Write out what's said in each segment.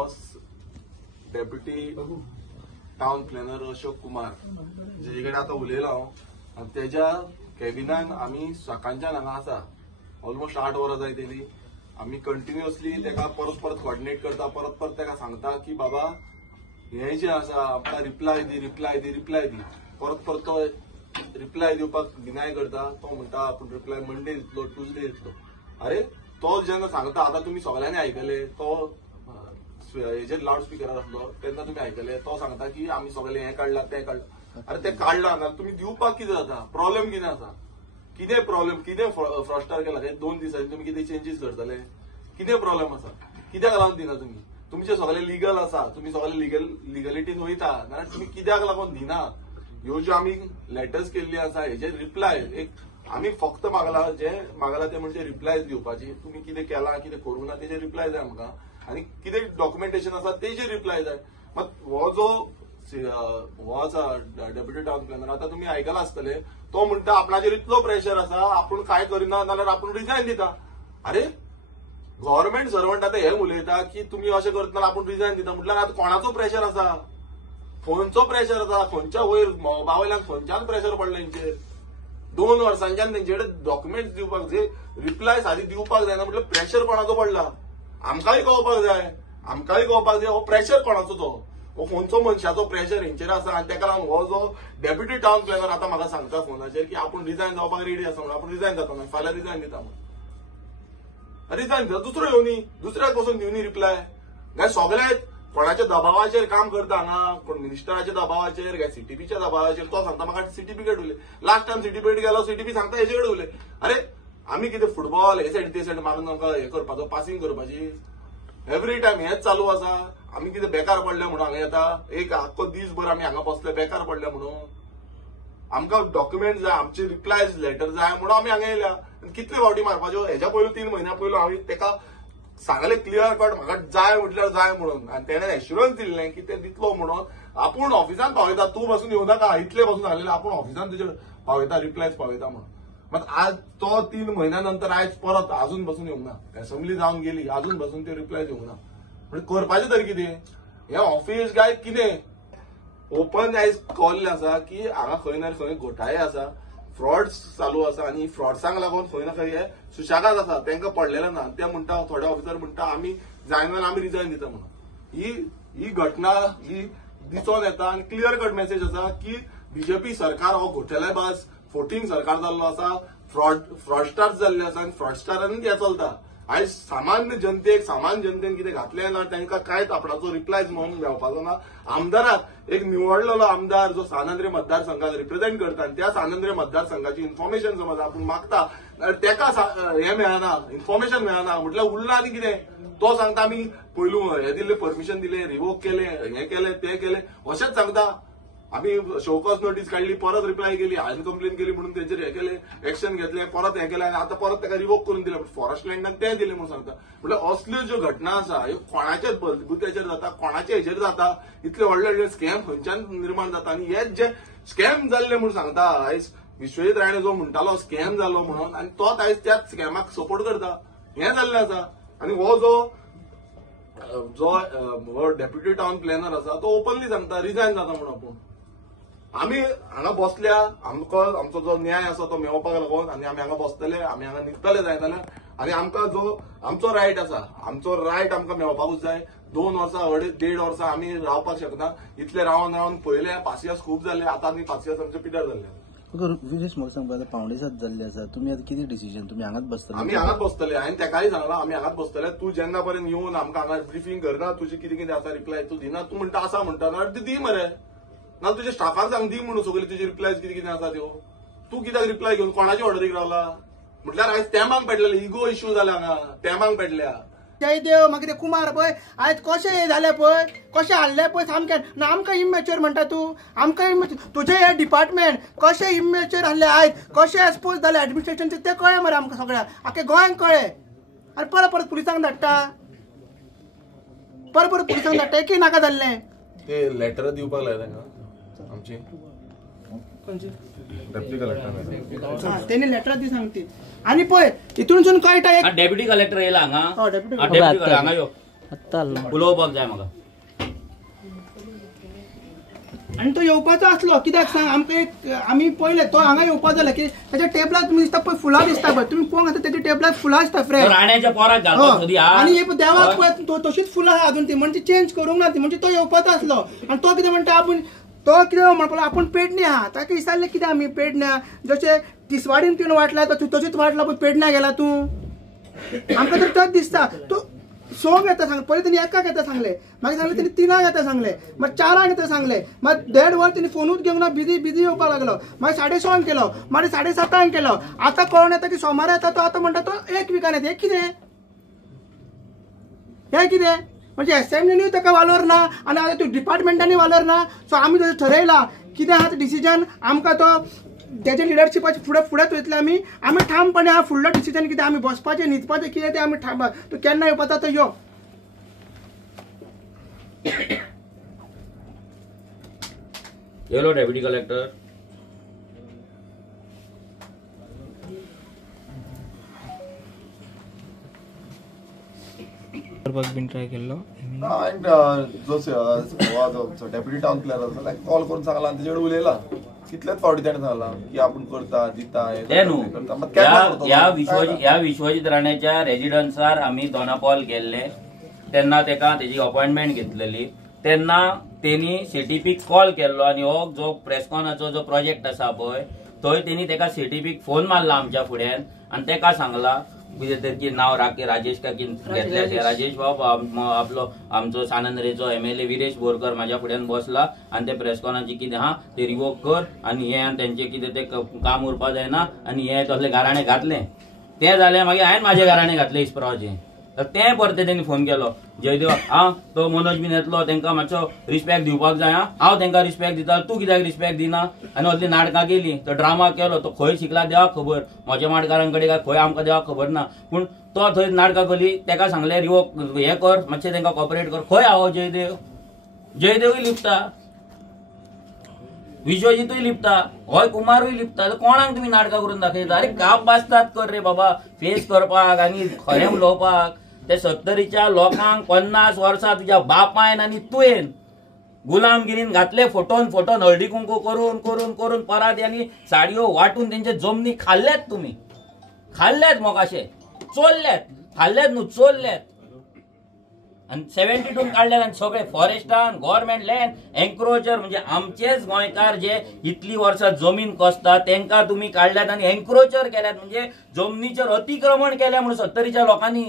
हो deputy town planner Ashok Kumar जेचे कडेन आतां उलयलो हांव आनी तेज्या कॅबिनान आमी सकाळच्यान हांगा आसा ऑलमोस्ट 8 वरां जायतेली. आमी कंटिन्युअसली तेका परत परत कॉर्डिनेट करता, परत परत तेका सांगता की बाबा हे जे आसा आमकां रिप्लाय दी. परत परत तो रिप्लाय दिवपाक डिनाय करता. तो म्हणटा आपूण रिप्लाय मंडे दितलो, ट्युजडे दितलो. अरे तो जेन्ना सांगता आतां तुमी सगळ्यांनी आयकले, तो हेजेर लावड स्पिकरार आसलो तेन्ना तुमी आयकले, तो सांगता की आमी सगळे हें काडलां तें काडलां. अरे तें काडलां ना तुमी दिवपाक कितें जाता? प्रॉब्लेम कितें आसा? कितें प्रॉब्लेम? कितें फ्रॉस्टार केला? 2 दिसांनी तुमी कितें चेंजीस करतले? कितें प्रॉब्लेम आसा? कित्याक लागून दिना तुमी? तुमचे सगळे लिगल आसा, तुमी सगळे लिगलिटीन वयता ना, तुमी कित्याक लागून दिना? ह्यो ज्यो आमी लेटर्स केल्ली आसा हेजे रिप्लाय एक आमी फक्त मागला ते म्हणजे रिप्लाय दिवपाची. तुमी कितें केलां कितें करूं ना तेजे रिप्लाय जाय आमकां, आनी कितें डॉक्युमेंटेशन आसा तेजे रिप्लाय जाय. मात हो आसा डेप्युटी टाउन प्लॅनर, आतां तुमी आयकलां आसतले, तो म्हणटा आपणाचेर इतलो प्रेशर आसा आपूण कांय करिना जाल्यार आपूण रिजायन दिता. अरे गव्हर्नमेंट सर्वंट आतां हें उलयता की तुमी अशें करतना आपूण रिजायन दिता म्हटल्यार आतां कोणाचो प्रेशर आसा? फोनचो प्रेशर आसा. खंयच्या वयर मोबायलान खंयच्यान प्रेशर पडला हेंचेर? 2 वर्सांच्यान तेंचे कडेन डॉक्युमेंट्स दिवपाक जे रिप्लाय सादी दिवपाक जायना म्हटल्यार प्रेशर कोणाचो पडला? आमकांय कळपाक जाय हो प्रेशर कोणाचो तो? हो खंयचो मनशाचो प्रेशर हेंचेर आसा? आनी तेका लागून हो जो डेप्युटी टाउन प्लॅनर आतां म्हाका सांगता फोनाचेर की आपूण रिजायन जावपाक रेडी आसा म्हणून. आपूण रिजायन जाता म्हणून फाल्यां रिजायन दिता म्हणून. रिजायन दिता दुसरो येवनी, दुसऱ्याक पासून दिवनी रिप्लाय. काय सगळे कोणाच्या दबावाचेर काम करता हांगा? कोण मिनिस्टराच्या दबावाचेर काय सीटीपीच्या दबावाचेर? तो सांगता म्हाका सीटीपी कडेन उलय. लास्ट टायम सीटीपी कडेन गेलो, सीटीपी सांगता हेजे कडेन उलय. अरे आमी कितें फुटबॉल हे सायड ते सायड मारून आमकां हे करपाचो, पासिंग करपाची? एवरी टायम हेच चालू आसा. आमी कितें बेकार पडले म्हणून हांगा येता? एक आख्खो दिसभर आमी हांगा बसले बेकार पडले म्हणून? आमकां डॉक्युमेंट जाय, आमचे रिप्लाय लेटर जाय म्हणून आमी हांगा येयल्या. कितले फावटी मारपाच्यो? हेच्या पयलू 3 म्हयन्या पयलू हांवें तेका सांगले क्लियर कट म्हाका जाय म्हटल्यार जाय म्हणून, आनी तेणें एश्युरन्स दिल्लें की तें दितलो म्हणून. आपूण ऑफिसान पावयता, तूं पासून येवं नाका, इतले पासून सांगलेलें आपूण ऑफिसान तुजे पावयता, रिप्लायज पावयता म्हणून. मात आज तो 3 म्हयन्या नंतर आयज परत अजून पासून येवंक ना. असेंब्ली जावन गेली अजून पासून ते रिप्लाय येवंक ना. म्हणजे करपाचें तरी कितें? हें ऑफिस काय कितें? ओपन आयज कळिल्लें आसा की हांगा खंय ना खंय घोटाळे आसा, फ्रॉड्स चालू आसा, आनी फ्रॉड्सांक लागून खंय ना खंय हे सुशागाद आसा, तांकां पडलेलें ना. ते म्हणटा, थोडे ऑफिसर म्हणटा आमी जायना आमी रिजायन दिता म्हणून. ही घटना ही दिसून येता आनी क्लियर कट मेसेज आसा की बीजेपी सरकार हो घोटाळेबाज 14 सरकार जाल्लो आसा, फ्रॉडस्टार्स जाल्ले आसा आनी फ्रॉडस्टारांनी हें चलता. आयज सामान्य जनतेन कितें घातलें ना तांकां कांयच आपणाचो रिप्लाय म्हणून मेळपाचो ना. आमदाराक एक निवडलेलो आमदार जो सानंद्रे मतदारसंघात रिप्रेझेंट करता आनी त्या सानंद्रे मतदारसंघाची इन्फॉर्मेशन समज आपूण मागता तेका हें मेळना, इन्फॉर्मेशन मेळना म्हटल्यार उरला आनी कितें? तो सांगता आमी पयलू हें दिल्लें, परमिशन दिलें, रिवोक केलें, हें केलें तें केलें अशेंच सांगता. आमी शोकॉज नोटीस काडली, परत रिप्लाय केली, हायन कंप्लेन केली म्हणून तेंचेर हें केलें, एक्शन घेतलें, परत हें केलें आनी आतां परत तेका रिवोक करून दिलें. फॉरेस्ट लँडान तें दिलें म्हणून सांगता. म्हटल्यार असल्यो ज्यो घटना आसा ह्यो कोणाच्याच बलबुत्याचेर जाता, कोणाच्या हेचेर जाता. इतले व्हडले स्कॅम खंयच्यान निर्माण जाता आनी हेच जे स्कॅम जाल्ले म्हणून सांगता. आयज विश्वजीत राणे जो म्हणटालो स्कॅम जालो म्हणून आनी तोच आयज त्याच स्कॅमाक सपोर्ट करता, हें जाल्लें आसा. आनी हो जो डेप्युटी टाउन प्लॅनर आसा तो ओपनली सांगता रिजायन जाता म्हणून. आपूण आमी हांगा बसल्या, आमचो जो न्याय आसा तो मेळोवपाक लागून आनी आमी हांगा बसतले, आमी हांगा न्हिदतले जाय जाल्यार, आनी आमकां जो आमचो रायट आसा, आमचो रायट आमकां मेळपाकूच जाय. 2 वर्सां 1.5 वर्सां आमी रावपाक शकना. इतले रावन पयले पासियस खूब जाल्ले, आतां आनी पासियस आमचे पिड्यार जाल्ले. विशेष म्हाका सांगपाक पावणेसात जाल्ले आसा, तुमी आतां कितें डिसिजन? तुमी हांगाच बसतले? आमी हांगाच बसतले. हांवें तेकाय सांगलां आमी हांगाच बसतले. तूं जेन्ना पर्यंत येवन आमकां हांगा ब्रिफींग करना, तुजें कितें कितें आसा रिप्लाय तूं दिना, तूं म्हणटा आसा म्हणटा ना दी मरे, ना तुज्या स्टाफाक सांग दी म्हणून सगळे तुजे रिप्लाय कितें कितें आसा त्यो. तूं कित्याक रिप्लाय घेवन कोणाची ऑर्डरीक रावला? म्हटल्यार आयज टॅमाक पेटलेले, इगो इश्यू जाल्या हांगा, टॅमाक पेटल्या. जय देव मागीर कुमार पळय आयज कशें हे जालें पळय, कशें हाडलें पळय सामकें. ना आमकां इमॅच्युअर म्हणटा तूं, आमकां तुजें हें डिपार्टमेंट कशें इमॅच्युअर हाडलें आयज, कशें एक्सपोज जालें एडमिनिस्ट्रेशनचें तें कळ्ळें मरे आमकां सगळ्यांक, आख्या गोंयांक कळ्ळें. आनी परत पुलिसांक धाडटा, परत पुलिसांक धाडटा, एकय नाका जाल्लें. ते लेटर दिवपाक लाय तांकां आमची डेप्युटी कलेक्टर तेणी लेटर दी सांगती. आनी पळय हितूनसून कळटा एक डेप्युटी कलेक्टर येयला हांगा, डेप्युटी हांगा यो आत्ता आलो उलोवपाक जाय म्हाका. आणि तो येवपाचो आसलो कित्याक सांग आमकां एक आमी पळयले तो हांगा येवपाक जालो की ताच्या टेबलार तुमी दिसता पळय फुलां दिसता पळय तुमी पळोवंक आता तेच्या टेबलार फुलां आसता फ्रेश राण्याच्या पोराक घालपाक सोदी आणि हे देवाक पळय तशीच फुलां आहा अजून ती म्हणजे चेंज करूंक ना ती म्हणजे तो येवपाचो आसलो आणि तो कितें म्हणटा आपूण तो कितें म्हणपाक आपूण पेडणे आहा ताका विचारलें कितें आमी पेडण्या जशें तिसवाडीन तुवें वाटला तशीच वाटला पळय पेडण्या गेला तूं आमकां तर तोच दिसता तूं सोंग येता सांग पयलीं तेणी एकाक येता सांगले मागीर सांगलें तेणी 3 येता सांगले मागीर 4 येता सांगले मागीर 1.5 वर तेणी फोनूच घेवंक ना बिजी येवपाक लागलो मागीर 6:30 केलो मागीर 7:30 केलो आतां कळून येता की सोमार येता तो आतां म्हणटा तो 1 विकान येता हे कितें म्हणजे असेंब्लीनूय ताका वालोर ना आनी आतां तूं डिपार्टमेंटांनी वालोर ना सो आमी तशें ठरयलां कितें आहा डिसिजन आमकां तो तेजे लिडरशिपाचे फुडेंच वयतले आमी ठामपणे हा फुडलो डिसिजन कितें आमी बसपाचें न्हिदपाचें कितें तें आमी ठाम तूं केन्ना येवपाचो तो यो येलो डेप्युटी कलेक्टर. करपाक बीन ट्राय केल्लो एंड जो डेप्युटी टाउन प्लॅनर आसा ताका कॉल करून सांगला आनी तेजे कडेन उलयला कितलेच फावटी ताणें सांगला की आपूण करता दिता ते न्हू ह्या विश्वजीत राण्याच्या रेजिडन्सार आमी दोनापावल गेल्ले तेन्ना तेका तेजी अपॉइंटमेंट घेतलेली तेन्ना तेणी सीटीपीक कॉल केल्लो आनी हो जो प्रेसकॉनाचो जो प्रोजेक्ट आसा पळय थंय तेणी तेका सीटीपीक फोन मारला आमच्या फुड्यान आनी तेका सांगला की नाव राजेश काकीन घेतले राजेश बाब आपलो आमचो सानंद्रेचो MLA विरेश बोरकर म्हाज्या फुड्यान बसला आनी ते प्रेसकॉनाची कितें हा ते रिवोक कर आनी हे तेंचे कितें ते काम उरपा जायना आनी हे तसले गाराणे घातले ते जाले मागीर हांवें म्हाजे गाराणे घातले इस्प्रावाचे तर ते परते तेणी फोन केलो जयदेव तो मनोज बीन येतलो तेंका मातसो रिस्पेक्ट दिवपाक जाय हांव तेंका रिस्पेक्ट दिता तूं कित्याक रिस्पेक्ट दिना आनी असली नाटकां केली तो ड्रामा केलो तो खंय शिकला देवाक खबर म्हज्या माटकारांकडे काय खंय आमकां देवाक खबर ना पूण तो थंय नाटकां केली तेका सांगलें रिवोक हे कर मातशें तेंका कॉपरेट कर खंय हांव जयदेवूय लिपता विश्वजीतूय लिपता होय कुमारूय लिपता कोणाक तुमी नाटकां करून दाखयता अरे काप बासतात कर रे बाबा फेस करपाक आनी खरें उलोवपाक ते 70च्या लोकांक 50 वर्सां तुज्या बापायन आनी तुवेन गुलामगिरीन घातले फोटोन हळदी कुंकू करून करून करून परात्यांनी साडयो वाटून तेंचे जमनी खाल्ल्यात तुमी खाल्ल्यात मोकाशे चोरल्यात खाल्ल्यात न्हू चोरल्यात आणि 72 काढल्यात आणि सगळे फॉरेस्टान गव्हर्नमेंट लँड एन्क्रोचर म्हणजे आमचेच गोंयकार जे इतली वर्सां जमीन कसतात तेंका तुम्ही काढल्यात आणि एन्क्रोचर केल्यात म्हणजे जमनीचेर अतिक्रमण केल्या म्हणून 70च्या लोकांनी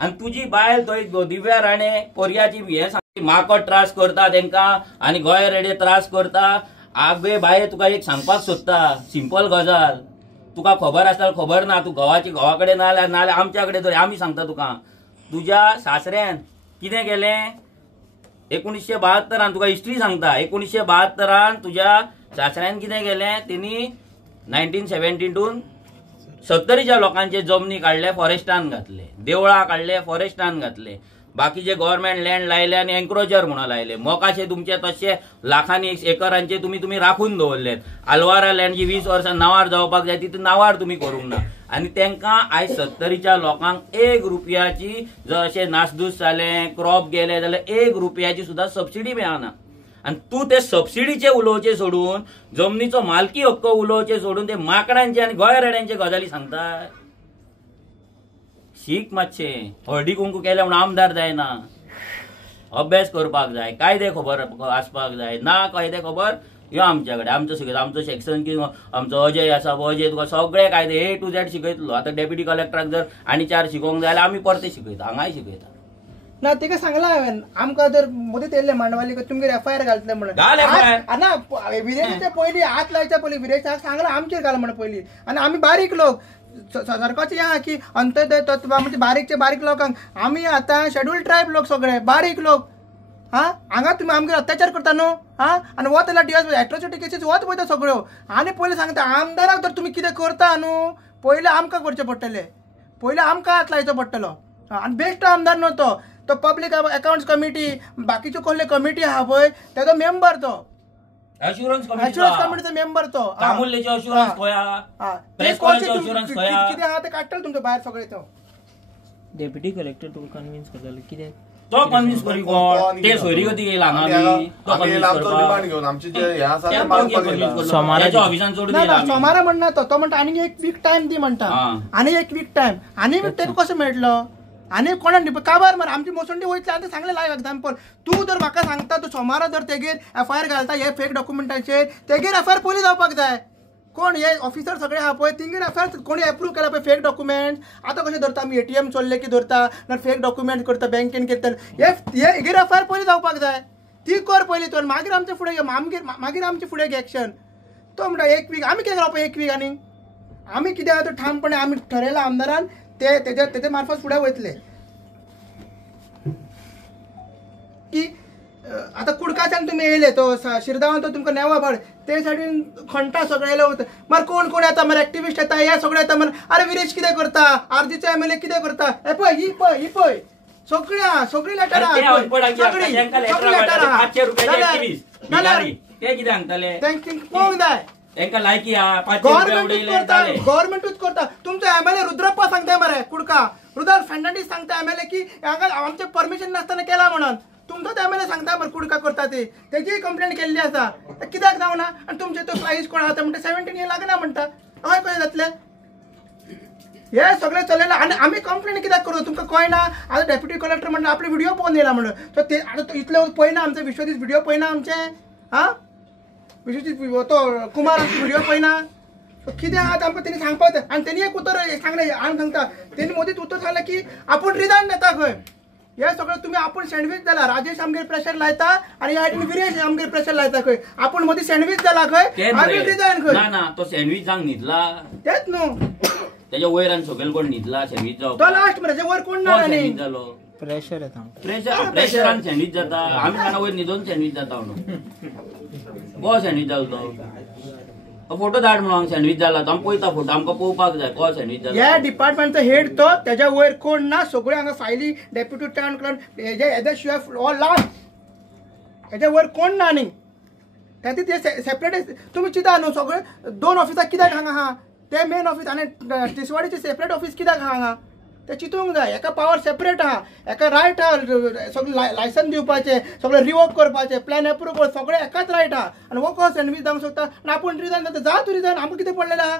आणि तुझी बायल थंय दिव्या राणे कोरियाची हे सांगली माकड त्रास करता तेंका आणि गोंय रेडे त्रास करता आगे बाये तुका एक सांगपाक सोदता सिंपल गजाल तुका खबर आसता खबर ना तू घोवा कडेन नाल्यार आमच्या कडेन तरी आमी सांगता तुका तुझ्या सासऱ्यान कितें केलें 1972 तुका हिस्ट्री सांगता 1972 तुझ्या सासऱ्यान कितें केलें तेणी 1972 70च्या लोकांचे जमनी काढले फॉरेस्टान घातले देवळां काढले फॉरेस्टान घातले बाकीचे गव्हर्नमेंट लँड लायले आणि एन्क्रोचर म्हणून लायले मोकाशे तुमचे तशे लाखांनी एकरांचे तुम्ही राखून दवरलेत आल्वारा लँड जी 20 वर्सां नावार जावपाक जाय ती नावार तुम्ही करूंक ना आणि तेंका आयज 70च्या लोकांक 1 रुपयाची जर अशें नासधूस जालें क्रॉप गेले जाल्यार 1 रुपयाची सुद्धा सबसिडी मेळना आणि तू ते सबसिडीचे उलोवचे सोडून जमनीचो मालकी हक्क उलोवचे सोडून ते माकडांचे आणि गोंय रेड्यांचे गजाली सांगता शीक मातशे हळदी कुंकू केल्या म्हणून आमदार जायना अभ्यास करपाक जाय कायदे खबर आसपाक जाय ना कायदे खबर यो आमच्या कडेन आमचो शिकयता आमचो सेक्शन की आमचो अजय आसा अजय तुका सगळे कायदे A to Z शिकयतलो आता डेप्युटी कलेक्टराक जर आनी 4 शिकोवंक जाय जाल्यार आमी परते शिकयता हांगाय शिकयता ना तेका सांगला हांवें आमकां जर मदींच येयल्ले मांडवाली तुमगेर FIR घालतले म्हणून ना विरेशाच्या पयलीं हात लायच्या पयलीं विरेशाक सांगला आमचेर घाल म्हणून पयलीं आनी आमी बारीक लोक सरकारचे आहा की अंत्योदय तत्व म्हणजे बारीकचे बारीक लोकांक आमी आतां शेड्यूल ट्रायब लोक सगळे बारीक लोक हांगा तुमी आमगेर अत्याचार करता न्हू आनी वत जाल्यार डिएस एट्रोसिटी केसीस वत पळयता सगळ्यो आनी पयलीं सांगता आमदाराक जर तुमी कितें करता न्हू पयलीं आमकां करचें पडटलें पयलीं आमकां हात लायचो पडटलो आनी बेश्टो आमदार न्हू तो पब्लीक अकाउंट्स कमिटी बाकीच्यो कसले कमिटी आहा पळय तेजो मेंबर तो अश्युरन्स कमिटीचो मेंबर तो अश्युरन्स खंय कितें आहा ते काडटलो तुमचे भायर सगळे तो डेप्युटी कलेक्टर तुका कन्विन्स करतालो कित्याक तो कन्व्हिन्स करी कोण ते सोयरी कधी येयला हांगा आमी तो आम्ही कन्व्हिन्स आमचो करपाक रिमांड घेऊन आमचे जे हे आसा ते तें मागपाक कोण येयला. convince सोमारा करता? त्याच्या ऑफिसान सोडून ना येयला ना आमी. सोमारा म्हणना तो म्हणटा आनी एक वीक टाइम दी म्हणटा हा. आनी एक वीक टाइम आनी तेका कसो मेळटलो आनी कोणाक दिवप काबार मरे आमची मोसंडी वयतली आनी सांगले लायव एग्जाम्पल तूं जर म्हाका सांगता तूं सोमारा जर तेगेर FIR घालता हे फेक डॉक्युमेंटाचेर तेगेर FIR पयलीं जावपाक जाय कोण हे ऑफिसर सगळे आहा पळय तिंगेर FIR कोणी एप्रूव केला पळय फेक डॉक्युमेंट आतां कशें धरता आमी ATM चोरले की धरता ना फेक डॉक्युमेंट करता बँकेन करता हे हेगेर FIR पयलीं जावपाक जाय ती कर पयलीं तर मागीर आमचे फुडें मागीर आमचे फुडें घे एक्शन तो म्हणटा एक वीक आमी कितें रावपा एक वीक आनी आमी कितें आतां ठामपणे आमी ठरयला आमदारान तेजे मार्फत फुडें वयतले की आता कुडकाच्यान तुम्ही येयले तो शिरदावान तो तुमकां नेवा भाड ते सायडीन खंटा सगळे येयले वता मार कोण येता मार एक्टिविस्ट येता हे सगळे येता मार अरे विरेश कितें करता RGचो MLA कितें करता हे पळय ही पळय सगळी लेटर अरे ते अनपडांची असतात, तांकां letter मेळटा, 500 रुपयाचे activist, भिकारी. ते कितें सांगताले पळोवंक जाय तांकां लायकी हा 500 रुपया उडयले जाले गव्हर्नमेंटूच करता तुमचो MLA रुद्रप्पा सांगताय मरे कुडका रुद्र फर्नांडीस सांगता MLA की हांगा आमचे परमिशन नासतना केला म्हणून तुमचोच MLA सांगता मरे कुडका करता ते तेजी कंप्लेंट केल्ली आसा कित्याक जावना आनी तुमचे तो प्राईस कोण आहा म्हणटा 17 इयर लागना म्हणटा हय कशें जातलें हे सगळें चलयलां आनी आमी कंप्लेंट कित्याक करूं तुमकां कळना आतां डेप्युटी कलेक्टर म्हणटा आपले व्हिडिओ पळोवन येयला म्हणून सो ते आतां इतले पळयना आमचे विश्वदीस व्हिडिओ पळयना आमचे हा विश्वदीस तो कुमार व्हिडिओ पळयना कितें आहा आमकां तेणी सांगपाक जाय आनी तेणी एक उतर सांगलें आनी सांगता तेणी मोदीच उतर सांगलें की आपूण रिजायन घेता खंय हे सगळं तुम्ही आपण सँडविच जाला राजेश आमगेर प्रेशर लायता आणि ह्या सायडीन विरेश आमगेर प्रेशर लायता खंय आपण मदीं सँडविच जाला खंय आमी रिजायन खंय ना ना तो सँडविच जावंक न्हिदला तेच न्हू त्याच्या वयर आनी सकयल कोण न्हिदला सँडविच तो जावपाक लास्ट मरे वर कोण ना सँडविच आनी जालो प्रेशर येता प्रेशरान सँडविच जाता आमी जाणा वयर न्हिदोन सँडविच जाता म्हणून को सँडविच जालो तो फोटो धाड म्हणून सँडविच जाला तो आमी पळयता फोटो आमकां पळोवपाक जाय को सँडविच जालो ह्या डिपार्टमेंटचो हेड तो त्याच्या वयर कोण ना सगळ्यो हांगा फायली डेप्युटी टाउन क्लर्क हेज्या शिवाय ऑल लास्ट हेज्या वयर कोण ना न्ही त्याती ते सेपरेट तुमी चिंता न्हू सगळे 2 ऑफिसाक कित्याक हांगा आहा ते मेन ऑफिस आनी तिसवाडीचे सेपरेट ऑफिस कित्याक आहा हांगा ते चिंतूंक जाय एका पावर सेपरेट आहा एका रायट आहा सगळें लायसन दिवपाचें सगळें रिवोक करपाचें प्लॅन एप्रूव कर सगळें एकाच रायट आहा आनी हो कसो सँडविच जावंक सोदता आनी आपूण रिजायन जाता जा तूं रिजायन आमकां कितें पडलेलें आहा